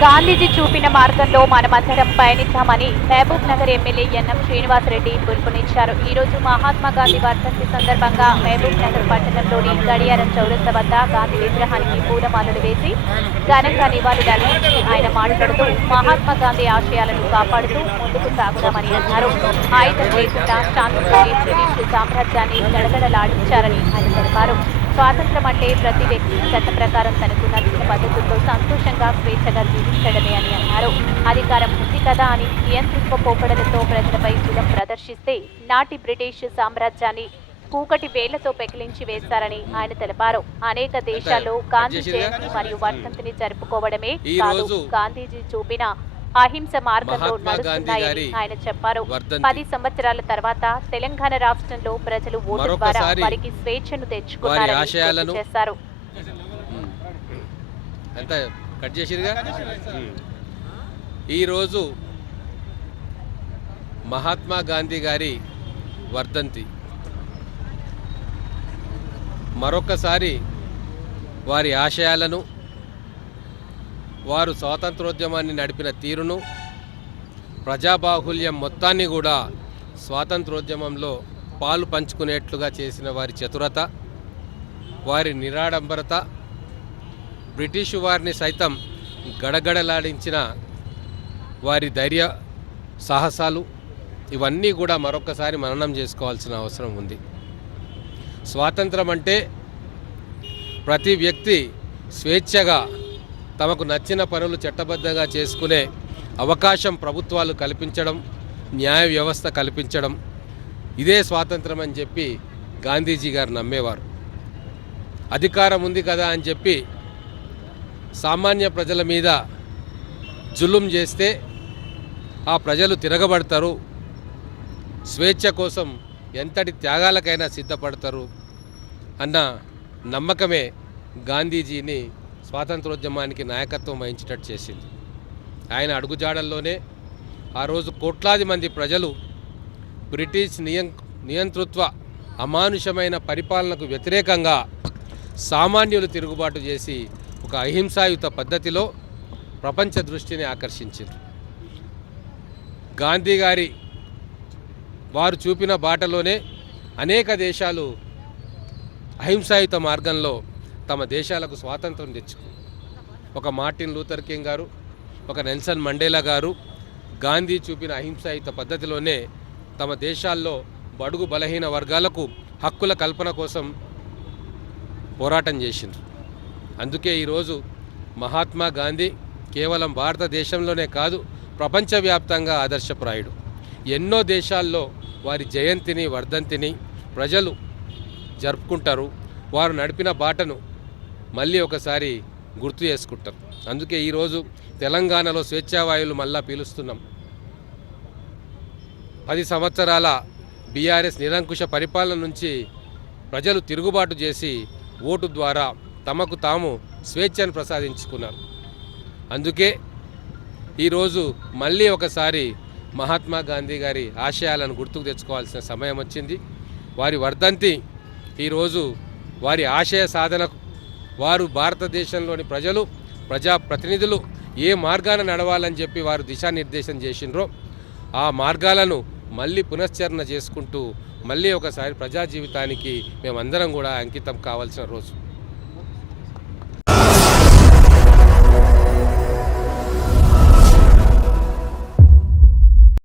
గాంధీజీ చూపిన మార్గంలో మనమందరం పయనిద్దామని మహబూబ్ నగర్ ఎమ్మెల్యే ఎన్ఎం శ్రీనివాసరెడ్డి పిలుపునిచ్చారు. ఈ రోజు మహాత్మా గాంధీ వర్ధంతి సందర్భంగా మహబూబ్ నగర్ పట్టణంలోని గడియారం చౌరస్తా వద్ద గాంధీ విగ్రహానికి పూలమాలలు వేసి ఘనంగా నివాళులర్పించి ఆయన మాట్లాడుతూ మహాత్మా గాంధీ ఆశయాలను కాపాడుతూ ముందుకు సాగుదామని అన్నారు. ఆయుధం లేకుండా శాంతితోనే బ్రిటిష్ సామ్రాజ్యాన్ని గడగడలాడించారని ఆయన తెలిపారు. స్వాతంత్రం అంటే ప్రతి వ్యక్తి చట్ట ప్రకారం తనకు నచ్చిన పద్ధతుల్లో సంతోషంగా స్వేచ్ఛగా జీవించడమే అని అన్నారు. అధికారం ఉంది కదా అని నియంత్రిత్వ పోకడలతో ప్రజలపై జులం ప్రదర్శిస్తే నాటి బ్రిటిష్ సామ్రాజ్యాన్ని కూకటి వేళ్లతో పెకిలించి వేస్తారని ఆయన తెలిపారు. అనేక దేశాల్లో గాంధీ జయంతి మరియు వర్ధంతిని జరుపుకోవడమే కాదు, గాంధీజీ చూపిన అహింస మార్గంలో నడుస్తున్నాయని ఆయన చెప్పారు. 10 సంవత్సరాల తర్వాత తెలంగాణ రాష్ట్రంలో ప్రజలు ఓటు ద్వారా వారికి స్వేచ్ఛను తెచ్చుకున్నారని చేశారు. ఈరోజు మహాత్మా గాంధీ గారి వర్ధంతి. మరొకసారి వారి ఆశయాలను, వారు స్వాతంత్రోద్యమాన్ని నడిపిన తీరును, ప్రజాబాహుల్యం మొత్తాన్ని కూడా స్వాతంత్రోద్యమంలో పాలు పంచుకునేట్లుగా చేసిన వారి చతురత, వారి నిరాడంబరత, బ్రిటిషు వారిని సైతం గడగడలాడించిన వారి ధైర్య సాహసాలు, ఇవన్నీ కూడా మరొకసారి మననం చేసుకోవాల్సిన అవసరం ఉంది. స్వాతంత్రం అంటే ప్రతి వ్యక్తి స్వేచ్ఛగా తమకు నచ్చిన పనులు చట్టబద్ధంగా చేసుకునే అవకాశం ప్రభుత్వాలు కల్పించడం, న్యాయ వ్యవస్థ కల్పించడం, ఇదే స్వాతంత్రం అని చెప్పి గాంధీజీ గారు నమ్మేవారు. అధికారం ఉంది కదా అని చెప్పి సామాన్య ప్రజల మీద జులుం చేస్తే ఆ ప్రజలు తిరగబడతారు, స్వేచ్ఛ కోసం ఎంతటి త్యాగాలకైనా సిద్ధపడతారు అన్న నమ్మకమే గాంధీజీని స్వాతంత్రోద్యమానికి నాయకత్వం వహించేటట్టు చేసింది. ఆయన అడుగుజాడల్లోనే ఆ రోజు కోట్లాది మంది ప్రజలు బ్రిటిష్ నియంతృత్వ అమానుషమైన పరిపాలనకు వ్యతిరేకంగా సామాన్యులు తిరుగుబాటు చేసి ఒక అహింసాయుత పద్ధతిలో ప్రపంచ దృష్టిని ఆకర్షించారు. గాంధీ గారి వారు చూపిన బాటలోనే అనేక దేశాలు అహింసాయుత మార్గంలో తమ దేశాలకు స్వాతంత్రం తెచ్చుకు. ఒక మార్టిన్ లూథర్ కింగ్ గారు, ఒక నెల్సన్ మండేలా గారు గాంధీ చూపిన అహింసాయుత పద్ధతిలోనే తమ దేశాల్లో బడుగు బలహీన వర్గాలకు హక్కుల కల్పన కోసం పోరాటం చేసిండ్రు. అందుకే ఈరోజు మహాత్మా గాంధీ కేవలం భారతదేశంలోనే కాదు, ప్రపంచవ్యాప్తంగా ఆదర్శప్రాయుడు. ఎన్నో దేశాల్లో వారి జయంతిని, వర్ధంతిని ప్రజలు జరుపుకుంటారు. వారు నడిపిన బాటను మళ్ళీ ఒకసారి గుర్తు చేసుకుంటారు. అందుకే ఈరోజు తెలంగాణలో స్వేచ్ఛావాయువులు మళ్ళా పీలుస్తున్నాం. 10 సంవత్సరాల బీఆర్ఎస్ నిరంకుశ పరిపాలన నుంచి ప్రజలు తిరుగుబాటు చేసి ఓటు ద్వారా తమకు తాము స్వేచ్ఛను ప్రసాదించుకున్నారు. అందుకే ఈరోజు మళ్ళీ ఒకసారి మహాత్మా గాంధీ గారి ఆశయాలను గుర్తుకు తెచ్చుకోవాల్సిన సమయం వచ్చింది. వారి వర్ధంతి ఈరోజు వారి ఆశయ సాధనకు వారు భారతదేశంలోని ప్రజలు, ప్రజాప్రతినిధులు ఏ మార్గాన నడవాలని చెప్పి వారు దిశానిర్దేశం చేసినరో ఆ మార్గాలను మళ్ళీ పునశ్చరణ చేసుకుంటూ మళ్ళీ ఒకసారి ప్రజా జీవితానికి మేమందరం కూడా అంకితం కావాల్సిన రోజు.